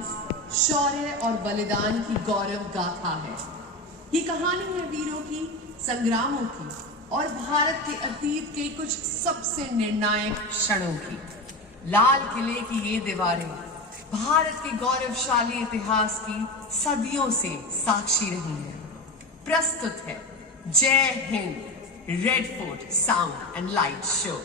इतिहास शौर्य और बलिदान की गौरव गाथा है। ये कहानी है वीरों की, संग्रामों की और भारत के अतीत के कुछ सबसे निर्णायक क्षणों की। लाल किले की ये दीवारें भारत के गौरवशाली इतिहास की सदियों से साक्षी रही हैं। प्रस्तुत है जय Hind, red fort sound and light show.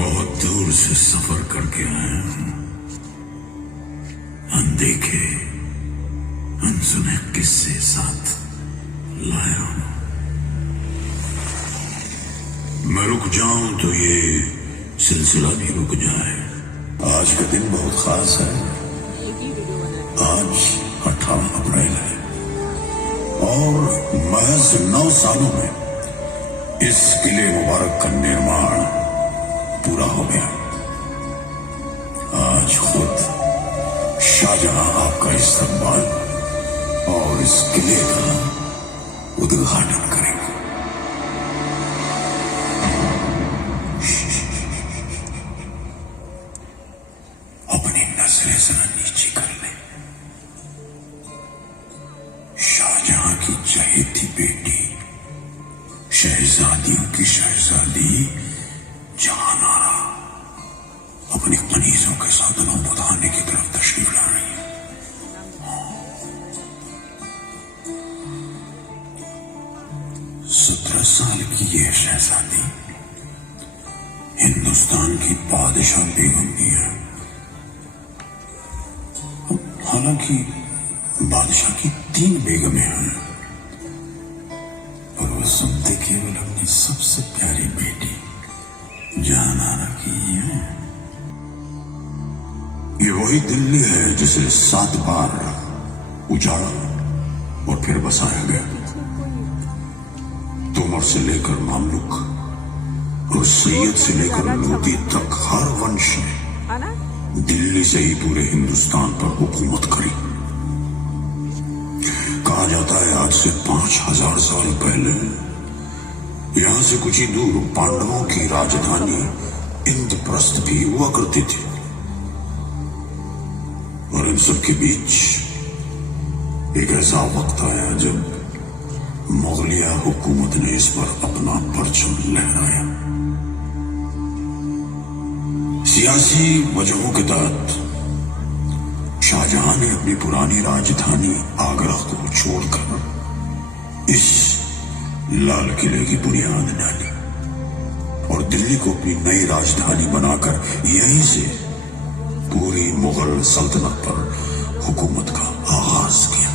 बहुत दूर से सफर करके आए हैं, अनदेखे अनसुने किस्से साथ लाया हूं। मैं रुक जाऊं तो ये सिलसिला भी रुक जाए। आज का दिन बहुत खास है। आज 18 अप्रैल है और महज 9 सालों में इस किले मुबारक का निर्माण पूरा हो गया। आज खुद शाहजहां आपका इस्तकबाल और इस किले का उद्घाटन करेंगे। अपनी नजरें जरा नीचे कर ले। शाहजहां की चहेती बेटी, शहजादियों की शहजादी जहानारा अपनी कनीजों के साथ बुधाने की तरफ तशरीफ ला रही है। 17 साल की यह शहजादी हिंदुस्तान की बादशाह बेगम भी है। हालांकि बादशाह की 3 बेगमें हैं, और वह सुनते केवल अपनी सबसे प्यारी बेटी जहानारा की है। ये वही दिल्ली है जिसे 7 बार उजाड़ा और फिर बसाया गया। तोमर से लेकर मामलुक और सैयद से लेकर लोधी तक हर वंश ने दिल्ली से ही पूरे हिंदुस्तान पर हुकूमत करी। कहा जाता है आज से 5000 साल पहले यहां से कुछ ही दूर पांडवों की राजधानी इंद्रप्रस्थ भी हुआ करती थी, और इन सब के बीच एक ऐसा वक्त आया जब मुगलिया हुकूमत ने इस पर अपना परचम लहराया। सियासी वजहों के तहत शाहजहां ने अपनी पुरानी राजधानी आगरा को छोड़कर इस लाल किले की बुनियाद डाली और दिल्ली को अपनी नई राजधानी बनाकर यहीं से पूरी मुगल सल्तनत पर हुकूमत का आगाज किया।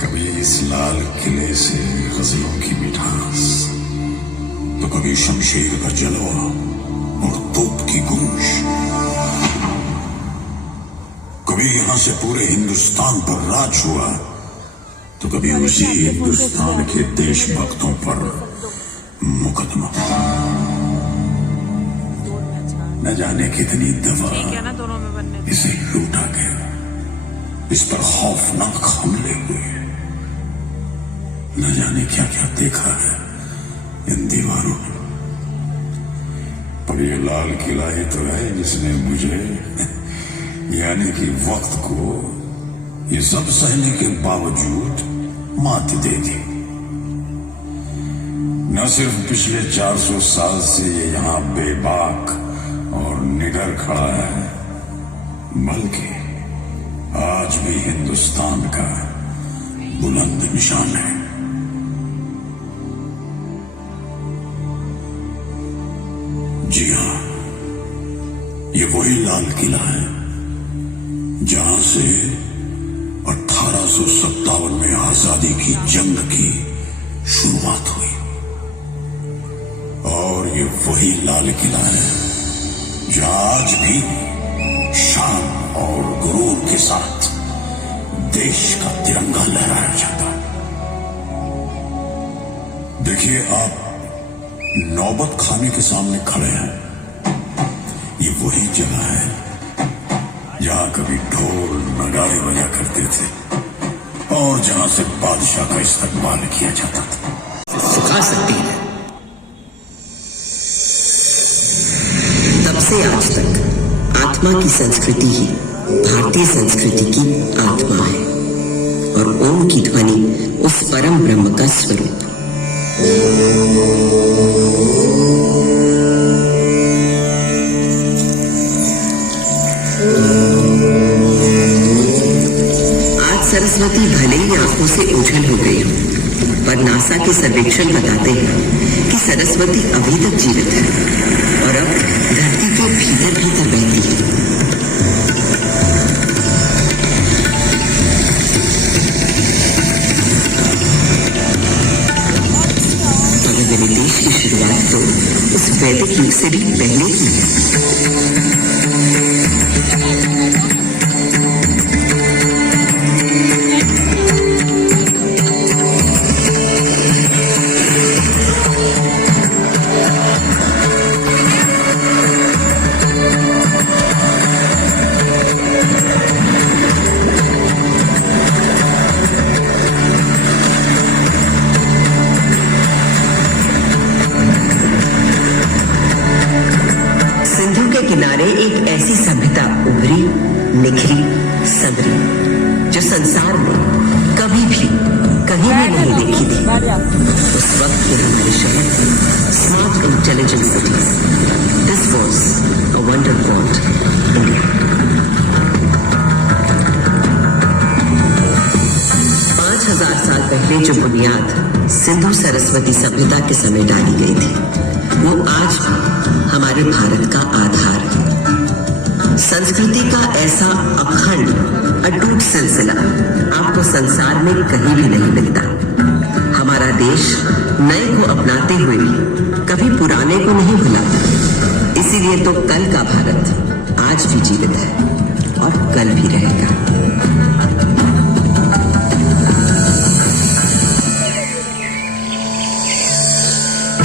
कभी इस लाल किले से गजलों की मिठास, तो कभी शमशीर का जलवा और तोप की गूंज। कभी यहां से पूरे हिंदुस्तान पर राज हुआ, तो कभी उसी हिंदुस्तान के देशभक्तों पर मुकदमा। न जाने कितनी दफा इसे लूटा गया, इस पर खौफनाक हमले हुए। न जाने क्या क्या देखा है इन दीवारों में। पर ये लाल किला ही तो है जिसने मुझे यानी कि वक्त को ये सब सहने के बावजूद मात दे दी। न सिर्फ पिछले 400 साल से ये यहां बेबाक और निडर खड़ा है, बल्कि आज भी हिंदुस्तान का बुलंद निशान है। जी हां, ये वही लाल किला है जहां से 1857 में आजादी की जंग की शुरुआत हुई, और ये वही लाल किला है जहां आज भी शान और गुरूर के साथ देश का तिरंगा लहराया जाता है। देखिए, आप नौबत खाने के सामने खड़े हैं। ये वही जगह है जहां कभी ढोल नगाड़े बजा करते थे और जहां से बादशाह का इस्तकबाल किया जाता था। सुखा सकती है। तब से आज तक आत्मा की संस्कृति ही भारतीय संस्कृति की आत्मा है और ओम की ध्वनि उस परम ब्रह्म का स्वरूप। आज सरस्वती भले ही आंखों से ओझल हो गई हो, पर नासा के सर्वेक्षण बताते हैं कि सरस्वती अभी तक जीवित है और अब धरती के भीतर भीतर बहती है। मगर मेरे देश की शुरुआत तो उस वैदिक युग से भी पहले की है। किनारे एक ऐसी सभ्यता उभरी, निखरी, संवरी जो संसार में कभी भी कहीं भी नहीं देखी थी। उस वक्त के हमारे शहर थे smart intelligent cities. This was a wonder called India. 5000 साल पहले जो बुनियाद सिंधु सरस्वती सभ्यता के समय डाली गई थी, वो आज हमारे भारत का आधार है। संस्कृति का ऐसा अखंड अटूट सिलसिला आपको संसार में कहीं भी नहीं मिलता। हमारा देश नए को अपनाते हुए भी कभी पुराने को नहीं भुलाता। इसीलिए तो कल का भारत आज भी जीवित है और कल भी रहेगा।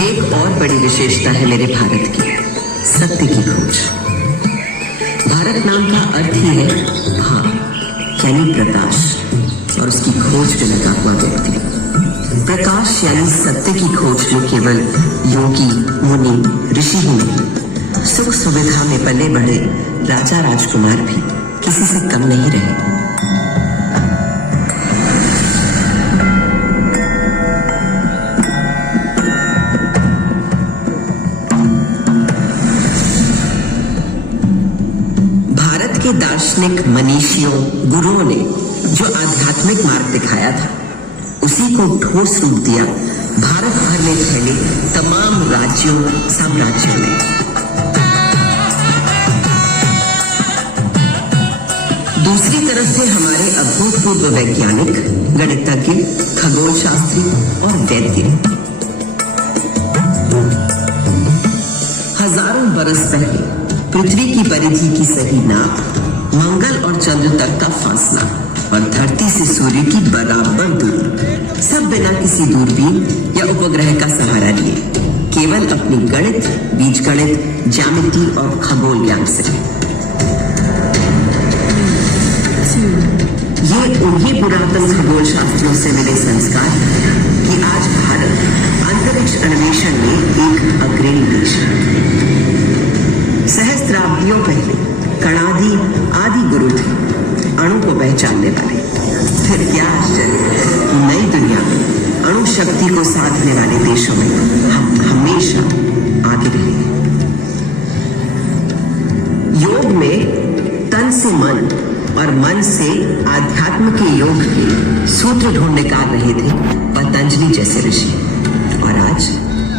एक और बड़ी विशेषता है मेरे भारत की, सत्य की खोज। भारत नाम का अर्थ ही है भा यानी प्रकाश और उसकी खोज में लगा हुआ व्यक्ति। प्रकाश यानी सत्य की खोज में केवल योगी, मुनि, ऋषि ही नहीं, सुख सुविधा में पले बढ़े राजा राजकुमार भी किसी से कम नहीं रहे। दार्शनिक मनीषियों, गुरुओं ने जो आध्यात्मिक मार्ग दिखाया था, उसी को ठोस रूप दिया भारत भर में फैले तमाम राज्यों, साम्राज्यों ने। दूसरी तरफ थे हमारे अभूतपूर्व वैज्ञानिक, गणितज्ञ, खगोल शास्त्री और वैद्य। हजारों बरस पहले पृथ्वी की परिधि की सही नाप, मंगल और चंद्र तक का फासला और धरती से सूर्य की बराबर दूरी, सब बिना किसी दूरबीन या उपग्रह का सहारा लिए, केवल अपनी गणित, बीजगणित, ज्यामिति और खगोल ज्ञान से। ये उन्हीं पुरातन खगोल शास्त्रियों से मिले संस्कार कि आज भारत अंतरिक्ष अन्वेषण में एक अग्रणी देश है। सहस्त्राब्दियों पहले कणादि आदि गुरु थे, अणु को पहचानने वाले। फिर क्या आश्चर्य कि नई दुनिया में अणु शक्ति को साधने वाले देशों में हम हमेशा आगे रहे। योग में तन से मन और मन से आध्यात्म के योग के सूत्र ढूंढ निकाल रहे थे पतंजलि जैसे ऋषि। और आज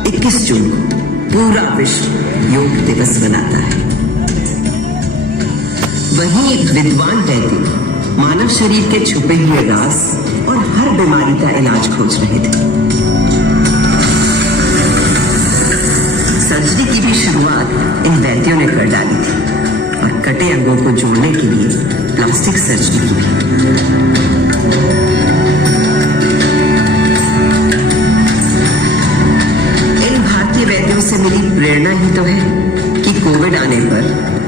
21 जून को पूरा विश्व योग दिवस मनाता है। वहीं एक विद्वान वैद्य मानव शरीर के छुपे हुए राज और हर बीमारी का इलाज खोज रहे थे। सर्जरी की भी शुरुआत इन वैद्यों ने कर डाली थी और कटे अंगों को जोड़ने के लिए प्लास्टिक सर्जरी की भी। वैद्यों से मिली प्रेरणा ही तो है कि कोविड आने पर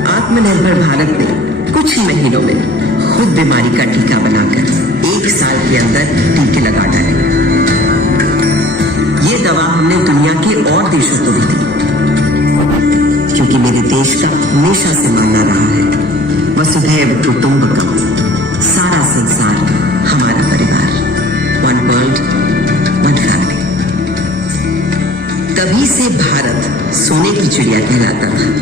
आत्मनिर्भर भारत ने कुछ ही महीनों में खुद बीमारी का टीका बनाकर 1 साल के अंदर टीके लगा डाले। ये गवाह हमने दुनिया के और देशों को भी दी, क्योंकि मेरे देश का हमेशा से मानना रहा है वसुधैव कुटुंबकम, सारा संसार हमारा परिवार, वन वर्ल्ड वन फैमिली। तभी से भारत सोने की चिड़िया कहलाता था।